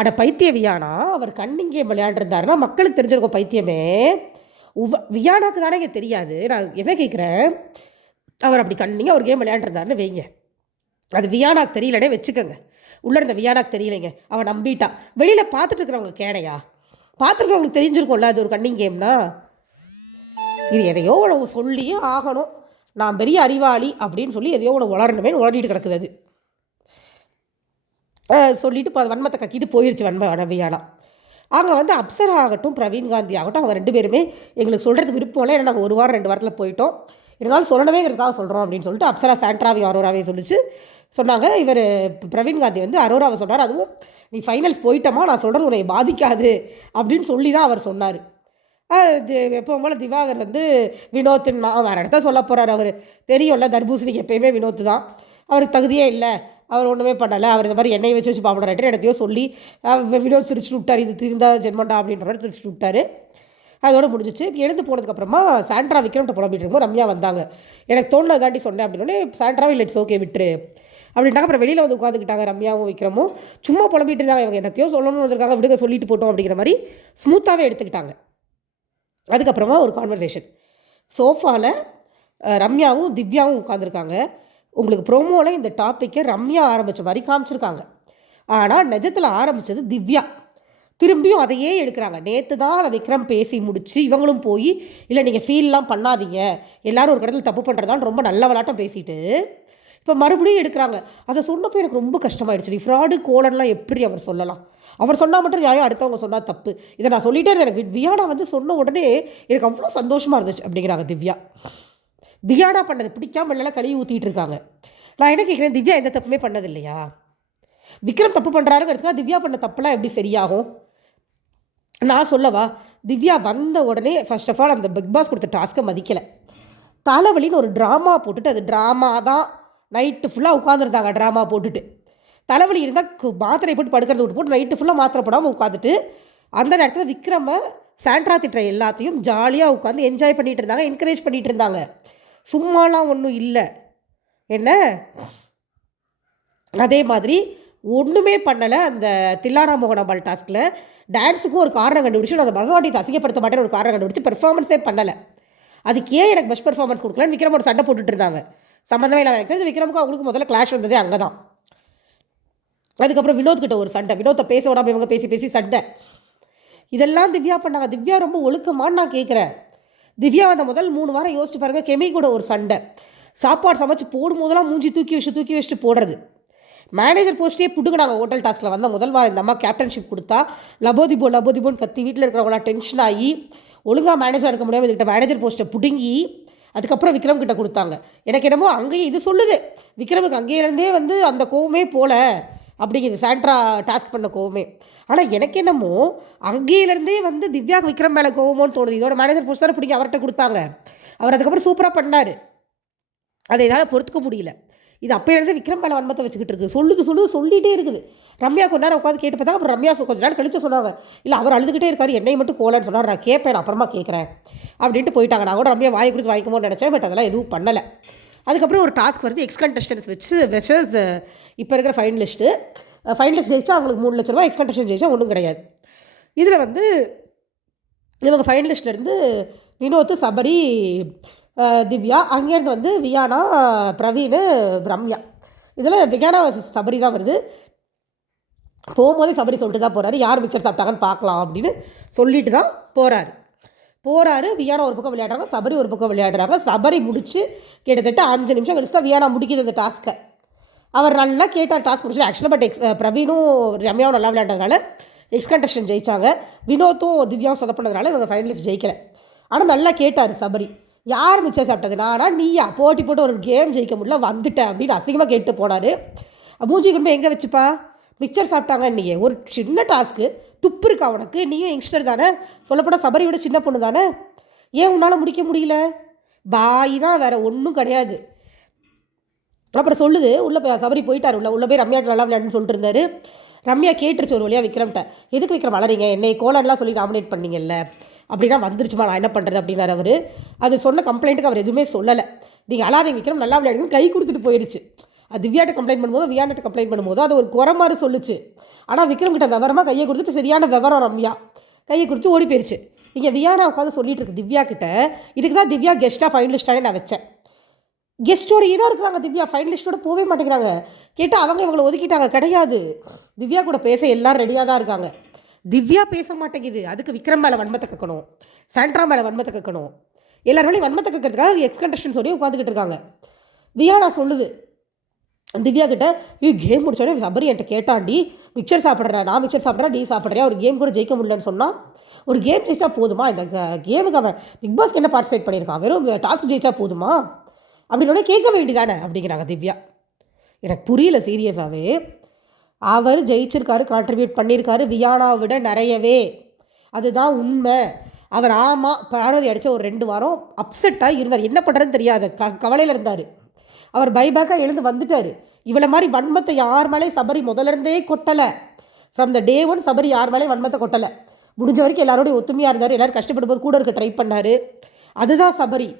அட பைத்திய வியானா, அவர் கன்னிங் கேம் விளையாண்டுருந்தாருன்னா மக்களுக்கு தெரிஞ்சிருக்கும் பைத்தியமே. வியானாக்கு தானே இங்கே தெரியாது. நான் என்ன கேட்குறேன், அவர் அப்படி கன்னிங்காக ஒரு கேம் விளையாண்டுருந்தாருன்னு வைங்க, அது வியானாக்கு தெரியலனே வச்சுக்கோங்க. உள்ளே இருந்த வியானாக்கு தெரியலைங்க, அவன் நம்பிட்டா. வெளியில் பார்த்துட்டு இருக்கிறவங்க கேடையா? பார்த்துருக்கிறவங்களுக்கு தெரிஞ்சிருக்கும்ல அது ஒரு கன்னிங் கேம்னா. இது எதையோ உனக்கு சொல்லியே ஆகணும், நான் பெரிய அறிவாளி அப்படின்னு சொல்லி எதையோ உனக்கு வளரணுமே உளறிட்டு கிடக்குது. அது சொல்லிவிட்டு இப்போ வன்மத்தை கக்கிட்டு போயிடுச்சு வியானா. அங்கே வந்து அப்சரா ஆகட்டும் பிரவீன் காந்தி ஆகட்டும், அவங்க 2 பேருமே எங்களுக்கு சொல்கிறதுக்கு விருப்பம் இல்லை, ஏன்னா நாங்கள் 1 வாரம் 2 வாரத்தில் போயிட்டோம், இருந்தாலும் சொல்லணுமேங்கிறதுக்காக சொல்கிறோம் அப்படின்னு சொல்லிட்டு அப்சரா சாண்ட்ராவையும் அரோராவையும் சொன்னாங்க. இவர் பிரவீன் காந்தி வந்து அரோராவை சொன்னார், அதுவும் நீ ஃபைனல்ஸ் போயிட்டோமா, நான் சொல்கிறது உன்னை பாதிக்காது அப்படின்னு சொல்லி தான் அவர் சொன்னார். எப்போ போல் திவாகர் வந்து வினோத்துன்னு நான் வேறு இடத்த சொல்ல போகிறார். அவர் தெரியும்ல, தர்பூசணிக்கு எப்பயுமே வினோத்து தான், அவருக்கு தகுதியே இல்லை, அவர் ஒன்றுமே பண்ணலை, அவர் இந்த மாதிரி எண்ணெய் வச்சு பாப்பிடுறாரு இடத்தையோ சொல்லி வினோத் சிரிச்சுட்டு விட்டார், இது திருந்தா ஜென்மண்டா அப்படின்ற மாதிரி சிரிச்சுட்டு விட்டார். அதோடு முடிஞ்சிச்சு. எழுந்து போனதுக்கப்புறமா சாண்ட்ரா விக்ரம்கிட்ட புலம்பிட்டு இருக்கும்போது ரம்யா வந்தாங்க. எனக்கு தோணுனது தாண்டி சொன்னேன் அப்படின்னே சாண்ட்ராவும் இல்லை, இட்ஸ் ஓகே விட்டுரு அப்படின்ட்டாங்க. அப்புறம் வெளியில் வந்து உட்காந்துக்கிட்டாங்க ரம்யாவும் விக்ரமும். சும்மா புலம்பிட்டு இருந்தாங்க, இவங்க என்னத்தையோ சொல்லணும்னு வந்திருக்காங்க, விடுங்க சொல்லிட்டு போட்டோம் அப்படிங்கிற மாதிரி ஸ்மூத்தாகவே எடுத்துக்கிட்டாங்க. அதுக்கப்புறமா ஒரு கான்வர்சேஷன் சோஃபாவில் ரம்யாவும் திவ்யாவும் உட்காந்துருக்காங்க. உங்களுக்கு ப்ரோமோவில் இந்த டாப்பிக்கை ரம்யா ஆரம்பித்த மாதிரி காமிச்சிருக்காங்க, ஆனால் நிஜத்தில் ஆரம்பித்தது திவ்யா. திரும்பியும் அதையே எடுக்கிறாங்க. நேற்று தான் விக்ரம் பேசி முடிச்சு இவங்களும் போய் இல்லை நீங்கள் ஃபீல்லாம் பண்ணாதீங்க, எல்லோரும் ஒரு கடத்தில் தப்பு பண்ணுறதான்னு ரொம்ப நல்ல விளாட்டம் பேசிட்டு இப்போ மறுபடியும் எடுக்கிறாங்க. அதை சொன்னப்போ எனக்கு ரொம்ப கஷ்டமாயிடுச்சு. ஃப்ராடு கோலன்லாம் எப்படி அவர் சொல்லலாம்? அவர் சொன்னால் மட்டும் நியாயம், அடுத்தவங்க சொன்னால் தப்பு. இதை நான் சொல்லிட்டே எனக்கு வியானா வந்து சொன்ன உடனே எனக்கு அவ்வளோ சந்தோஷமாக இருந்துச்சு அப்படிங்கிறாங்க திவ்யா. திவ்யானா பண்ணது பிடிக்காம இல்லைனா கழுவி ஊற்றிட்டு இருக்காங்க. நான் என்ன கேட்குறேன், திவ்யா எந்த தப்புமே பண்ணது இல்லையா? விக்ரம் தப்பு பண்ணுறாருங்கிறதுக்காக திவ்யா பண்ண தப்புலாம் எப்படி சரியாகும்? நான் சொல்லவா, திவ்யா வந்த உடனே ஃபர்ஸ்ட் ஆஃப் ஆல் அந்த பிக் பாஸ் கொடுத்த டாஸ்க்கை மதிக்கலை. தலைவலின்னு ஒரு ட்ராமா போட்டுட்டு, அது ட்ராமா தான், நைட்டு ஃபுல்லாக உட்காந்துருந்தாங்க ட்ராமா போட்டுட்டு. தலைவலி இருந்தால் மாத்திரை போட்டு படுக்கிறது விட்டு போட்டு நைட்டு ஃபுல்லாக மாத்திரை போடாமல் உட்காந்துட்டு அந்த நேரத்தில் விக்ரம சாண்ட்ரா திட்டுற எல்லாத்தையும் ஜாலியாக உட்காந்து என்ஜாய் பண்ணிகிட்டு இருந்தாங்க, என்கரேஜ் பண்ணிகிட்டு இருந்தாங்க. சும்மாலாம் ஒன்றும் இல்லை என்ன. அதே மாதிரி ஒன்றுமே பண்ணலை அந்த தில்லானா மோகனாம்பாள் டாஸ்கில். டான்ஸுக்கும் ஒரு காரணம் கண்டுபிடிச்சி, நான் அந்த பகவானியை அசிங்கப்படுத்த மாட்டேன்னு ஒரு காரணம் கண்டுபிடிச்சி பெர்ஃபார்மன்ஸே பண்ணலை. அதுக்கு ஏன் எனக்கு பெஸ்ட் பெர்ஃபார்மன்ஸ் கொடுக்கலன்னு விக்ரமோட சண்டை போட்டுட்டு இருந்தாங்க. சம்மந்தமே இல்லை. எனக்கு தெரிஞ்சு விக்ரமுக்கு அவங்களுக்கு முதல்ல கிளாஷ் வந்ததே அங்கே தான். அதுக்கப்புறம் வினோத்கிட்ட ஒரு சண்டை, வினோத்தை பேச விடாமல் இவங்க பேசி பேசி சண்டை. இதெல்லாம் திவ்யா பண்ணாங்க. திவ்யா ரொம்ப ஒழுக்கமானு நான் கேட்குறேன். திவ்யா அந்த முதல் 3 வாரம் யோசிச்சு பாருங்கள். கெமி கூட ஒரு சண்டை, சாப்பாடு சமைச்சு போடும்போதெல்லாம் மூஞ்சி தூக்கி வச்சுட்டு போடுறது. மேனேஜர் போஸ்ட்டே பிடுங்கினாங்க ஹோட்டல் டாஸ்கில் வந்த முதல் வாரம். இந்த அம்மா கேப்டன்ஷிப் கொடுத்தா லபோதிபோன்னு கத்தி வீட்டில் இருக்கிறவங்களாம் டென்ஷன் ஆகி ஒழுங்காக மேனேஜராக இருக்க முடியாமல் இதுக்கிட்ட மேனேஜர் போஸ்ட்டை பிடுங்கி அதுக்கப்புறம் விக்ரம் கிட்ட கொடுத்தாங்க. எனக்கு என்னமோ அங்கேயே இது சொல்லுது, விக்ரமுக்கு அங்கேயிருந்தே வந்து அந்த கோவமே போல அப்படிங்கிறது, சாண்ட்ரா டாஸ்க் பண்ண கோவமே. ஆனால் எனக்கு என்னமோ அங்கேயிலேருந்தே வந்து திவ்யா விக்ரம் மேலே கோவமோன்னு தோணுது. இதோட மேனேஜர் போஸ்ட் தானே பிடிக்க அவர்கிட்ட கொடுத்தாங்க. அவர் அதுக்கப்புறம் சூப்பராக பண்ணார், அதை என்னால் பொறுத்துக்க முடியல. இது அப்போயிலேருந்து விக்ரம் மேலே வன்மத்தை வச்சுக்கிட்டு இருக்குது, சொல்லிகிட்டே இருக்குது. ரம்யா கொஞ்ச நேரம் உட்காந்து கேட்டு பார்த்தா, அப்புறம் ரம்யா கொஞ்சம் நேரம் கழிச்சு சொன்னாங்க, இல்லை அவர் அழுதுகிட்டே இருக்காரு, என்னை மட்டும் கோலன்னு சொன்னார், நான் கேட்பேன், அப்புறமா கேட்குறேன் அப்படின்ட்டு போயிட்டாங்க. நான் கூட ரம்யா வாயை கொடுத்து வாங்கிக்குமோன்னு நினச்சேன், பட் அதெல்லாம் எதுவும் பண்ணலை. அதுக்கப்புறம் ஒரு டாஸ்க் வருது, எக்ஸ் கண்டஸ்டன்ஸ் வச்சு வெர்சஸ் இப்போ இருக்கிற ஃபைனலிஸ்ட் ஜெயிச்சா அவங்களுக்கு 3 லட்ச ரூபா, எக்ஸ் கண்டஸ்டன் ஜெயிச்சா ஒன்றும் கிடையாது. இதில் வந்து இவங்க ஃபைனலிஸ்ட்லேருந்து வினோத், சபரி, திவ்யா, அங்கேருந்து வந்து வியானா, பிரவீன், ரம்யா. இதில் வியானா சபரி தான் வருது. போகும்போதே சபரி சொல்லிட்டு தான் போகிறாரு, யார் மிக்சர் சாப்பிட்டாங்கன்னு பார்க்கலாம் அப்படின்னு சொல்லிட்டு தான் போகிறாரு. வியானா ஒரு பக்கம் விளையாடுறாங்க, சபரி ஒரு பக்கம் விளையாடுறாங்க. சபரி முடிச்சு கிட்டத்தட்ட 5 நிமிஷம் கழிச்சு தான் வியானா முடிக்குது அந்த டாஸ்க்கை. அவர் நல்லா கேட்டார் டாஸ்க் முடிச்சு. ஆக்சுவலாக பட் பிரவீனும் ரம்யாவும் நல்லா விளையாண்டதுனால எக்ஸ் கண்டஸ்டன் ஜெயித்தாங்க. வினோத்தும் திவ்யாவும் சொதப்பினதுனால இவங்க ஃபைனலிஸ்ட் ஜெயிக்கலை. ஆனால் நல்லா கேட்டார் சபரி, யார் மிச்சம் சாப்பிட்டது, நானா நீயா, போட்டி போட்டு ஒரு கேம் ஜெயிக்க முடியல வந்துட்டேன் அப்படின்னு அசிங்கமாக கேட்டு போனார். மூஞ்சி கொண்டு போய் எங்கே வச்சுப்பா? மிக்சர் சாப்பிட்டாங்க நீயே. ஒரு சின்ன டாஸ்க்கு, துப்பு இருக்கா உனக்கு? நீயும் யங்ஸ்டர் தானே, சொல்லப்போனால் சபரியோட சின்ன பொண்ணு தானே, ஏன் உன்னால் முடிக்க முடியல? பாய் தான், வேறு ஒன்றும் கிடையாது. அப்புறம் சொல்லுது, உள்ளே போய் சபரி போயிட்டார், உள்ளே போய் ரம்யா நல்லா விளையாடுன்னு சொல்லிட்டு இருந்தாரு. ரம்யா கேட்டுருச்சு ஒரு வழியாக விக்ரம்கிட்ட, எதுக்கு விக்ரம் வளரீங்க, என்னை கோலன்லாம் சொல்லி நாமினேட் பண்ணீங்கல்ல, அப்படின்னா வந்துருச்சுமா, நான் என்ன பண்ணுறது அப்படின்னாரு அவர். அது சொன்ன கம்ப்ளைண்ட்டுக்கு அவர் எதுவுமே சொல்லலை. நீங்கள் அழாதீங்க விக்ரம் நல்லா விளையாடுங்கன்னு கை கொடுத்துட்டு போயிடுச்சு. அது திவ்யாட்ட கம்ப்ளைண்ட் பண்ணும்போது, வியானிட்ட கம்ப்ளைண்ட் பண்ணும்போது அது ஒரு குறை மாதிரி சொல்லுச்சு. ஆனால் விக்ரம் கிட்ட விவரமாக கையை கொடுத்துட்டு, சரியான விவரம் ரம்யா கையை கொடுத்து ஓடி போயிடுச்சு. இங்கே வியானா உட்காந்து சொல்லிட்டு இருக்கு திவ்யா கிட்ட, இதுக்கு தான் திவ்யா கெஸ்ட்டாக ஃபைனலிஸ்டானே நான் வச்சேன். கெஸ்ட்டோட ஏதோ இருக்கிறாங்க திவ்யா, ஃபைனலிஸ்ட்டோட போகவே மாட்டேங்கிறாங்க. கேட்டால் அவங்க இவங்களை ஒதுக்கிட்டாங்க. கிடையாது, திவ்யா கூட பேச எல்லாம் ரெடியாக தான் இருக்காங்க. திவ்யா பேச மாட்டேங்குது. அதுக்கு விக்ரம் மேலே வன்மத்தை கக்கணும், சாண்ட்ரா மேலே வன்மத்தை கக்கணும், எல்லாரும் வன்மத்தை கக்கிறதுக்காக எக்ஸ் கண்டஸ்டன்ஸோடய உட்காந்துக்கிட்டு இருக்காங்க. வியானா சொல்லுது திவ்யா கிட்ட, கேம் முடிச்சோடனே சபரி என்கிட்ட கேட்டாண்டி, மிக்சர் சாப்பிட்றேன், நான் மிக்சர் சாப்பிட்றேன், நீ சாப்பிட்றியா, ஒரு கேம் கூட ஜெயிக்க முடியலன்னு சொன்னால், ஒரு கேம் ஜெயிச்சா போதுமா? இந்த கேமுக்கு அவன் பிக் பாஸ்க்கு என்ன பார்ட்டிசிபேட் பண்ணியிருக்கான், வெறும் டாஸ்க் ஜெயிச்சா போதுமா அப்படின்னு கேட்க வேண்டியதானே அப்படிங்கிறாங்க திவ்யா. எனக்கு புரியல சீரியஸாகவே. அவர் ஜெயிச்சிருக்காரு, கான்ட்ரிபியூட் பண்ணியிருக்காரு வியானாவை விட நிறையவே, அதுதான் உண்மை. அவர் ஆமாம் பார்வதி அடித்த ஒரு 2 வாரம் அப்செட்டாக இருந்தார், என்ன பண்ணுறதுன்னு தெரியாது, கவலையில் இருந்தார். அவர் பைபேக்காக எழுந்து வந்துட்டார். இவ்வளோ மாதிரி வன்மத்தை யார் மேலே சபரி முதலிருந்தே கொட்டலை. ஃப்ரம் த டே 1 சபரி யார் மேலே வன்மத்தை கொட்டலை. முடிஞ்ச வரைக்கும் எல்லாரோடையும் ஒத்துமையாக இருந்தார், எல்லோரும் கஷ்டப்படும் போது கூட இருக்க ட்ரை பண்ணார். அதுதான் சபரி.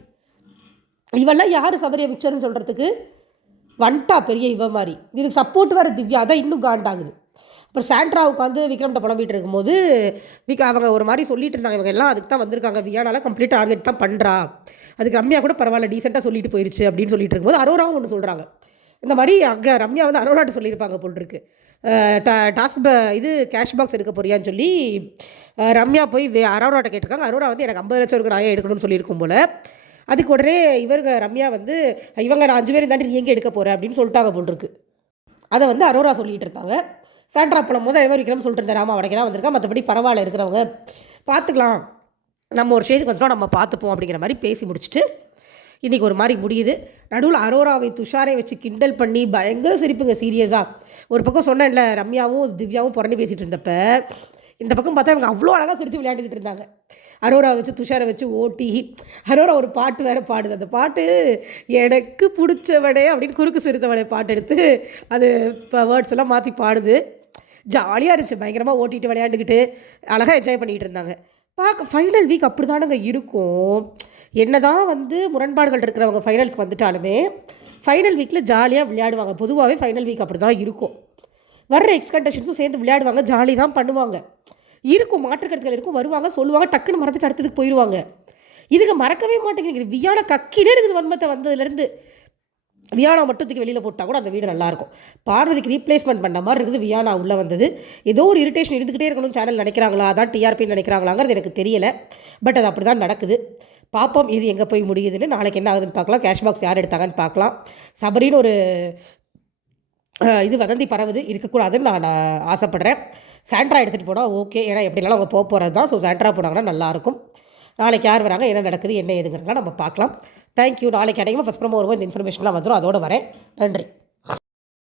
இவெல்லாம் யார் சபரியை மிக்சர்னு சொல்கிறதுக்கு? வந்துட்டா பெரிய இவ மாதிரி. இதுக்கு சப்போர்ட் வேறு திவ்யா, தான் இன்னும் காண்டாகுது. அப்புறம் சாண்ட்ரா உட்காந்து விக்ரம்கிட்ட புலம்பிகிட்டு இருக்கும்போது அவங்க ஒரு மாதிரி சொல்லிட்டு இருந்தாங்க, இவங்க எல்லாம் அதுக்கு தான் வந்திருக்காங்க, வியானால கம்ப்ளீட் டார்கெட் தான் பண்ணுறா, அதுக்கு ரம்யா கூட பரவாயில்ல டீசெண்டாக சொல்லிட்டு போயிடுச்சு அப்படின்னு சொல்லிட்டு இருக்கும்போது அரோராவும் ஒன்று சொல்கிறாங்க. இந்த மாதிரி அங்கே ரம்யா வந்து அரோராட்டு சொல்லியிருப்பாங்க போல் இருக்கு. டாஸ்க் இது கேஷ் பாக்ஸ் எடுக்க போறியான்னு சொல்லி ரம்யா போய் அரோராட்ட கேட்டிருக்காங்க. அரோரா வந்து எனக்கு 50 லட்சம் இருக்கு, நான் எடுக்கணும்னு சொல்லியிருக்கும் போல். அதுக்கு உடனே ரம்யா வந்து இவங்க நான் 5 பேர் தாண்டி நீ எங்கே எடுக்க போகிறேன் அப்படின்னு சொல்லிட்டாங்க போல் இருக்கு. அதை வந்து அரோரா சொல்லிகிட்டு இருந்தாங்க. சாண்ட்ரா போலும் போது அதே மாதிரி விக்ரம் சொல்லிட்டு இருந்தார், ராமா வடக்கே தான் வந்திருக்கா, மற்றபடி பரவாயில்ல இருக்கிறவங்க பார்த்துக்கலாம், நம்ம ஒரு ஸ்டேஜுக்கு வந்துட்டோம், நம்ம பார்த்துப்போம் அப்படிங்கிற மாதிரி பேசி முடிச்சுட்டு இன்றைக்கி ஒரு மாதிரி முடியுது. நடுவில் அரோராவை துஷாரை வச்சு கிண்டல் பண்ணி பயங்கர சிரிப்புங்க சீரியஸாக. ஒரு பக்கம் சொன்னேன்ல ரம்யாவும் திவ்யாவும் புரண்டி பேசிகிட்டு இருந்தப்ப, இந்த பக்கம் பார்த்தா இவங்க அவ்வளோ அழகாக சிரித்து விளையாண்டுக்கிட்டு இருந்தாங்க. அரோரா வச்சு துஷாரை வச்சு ஓட்டி, அரோரா ஒரு பாட்டு வேறு பாடுது. அந்த பாட்டு எனக்கு பிடிச்சவனே அப்படின்னு குறுக்கு சிறுத்தவனே பாட்டு எடுத்து அது இப்போ வேர்ட்ஸ் எல்லாம் மாற்றி பாடுது. ஜாலியாக இருந்துச்சு, பயங்கரமாக ஓட்டிகிட்டு விளையாண்டுக்கிட்டு அழகாக என்ஜாய் பண்ணிகிட்டு இருந்தாங்க. பார்க்க ஃபைனல் வீக் அப்படி தானுங்க இருக்கும். என்ன தான் வந்து முரண்பாடுகள் இருக்கிறவங்க ஃபைனல்ஸ்க்கு வந்துட்டாலுமே ஃபைனல் வீக்கில் ஜாலியாக விளையாடுவாங்க. பொதுவாகவே ஃபைனல் வீக் அப்படி தான் இருக்கும். வர்ற எக்ஸ் கண்டஸ்டன்ஸும் சேர்ந்து விளையாடுவாங்க, ஜாலி தான் பண்ணுவாங்க. இருக்கும் மாற்றுக்கருத்துகள் இருக்கும், வருவாங்க சொல்லுவாங்க, டக்குன்னு மறந்துட்டு அடுத்ததுக்கு போயிடுவாங்க. இதுக்கு மறக்கவே மாட்டேங்குது. வியானா கக்கிலே இருக்குது வன்மத்தை வந்ததுலேருந்து. வியானா மட்டும் தூக்கி வெளியில் போட்டால் கூட அந்த வீடு நல்லாயிருக்கும். பார்வதிக்கு ரீப்ளேஸ்மெண்ட் பண்ண மாதிரி இருக்குது வியானா உள்ளே வந்தது. ஏதோ ஒரு இரிட்டேஷன் இருந்துக்கிட்டே இருக்கணும்னு சேனல் நினைக்கிறாங்களா, அதான் டிஆர்பின்னு நினைக்கிறாங்களாங்கிறது எனக்கு தெரியலை. பட் அது அப்படி தான் நடக்குது. பார்ப்போம் இது எங்கே போய் முடியுதுன்னு. நாளைக்கு என்ன ஆகுதுன்னு பார்க்கலாம். கேஷ் பாக்ஸ் யார் எடுத்தாங்கன்னு பார்க்கலாம். சபரின்னு ஒரு இது வதந்தி பரவுது, இருக்கக்கூடாதுன்னு நான் ஆசைப்பட்றேன். சாண்ட்ரா எடுத்துகிட்டு போனால் ஓகே, ஏன்னா எப்படினாலும் அவங்க போகிறது தான். ஸோ சாண்ட்ரா போனாங்கன்னா நல்லாயிருக்கும். நாளைக்கு யார் வராங்க, என்ன நடக்குது, என்ன ஏதுங்கிறதுலாம் நம்ம பார்க்கலாம். தேங்க்யூ. நாளைக்கு கிடைக்குமா ஃபஸ்ட் ப்ரோமோ வரும்போது இந்த இன்ஃபர்மேஷன்லாம் வந்துடும், அதோடு வரேன். நன்றி.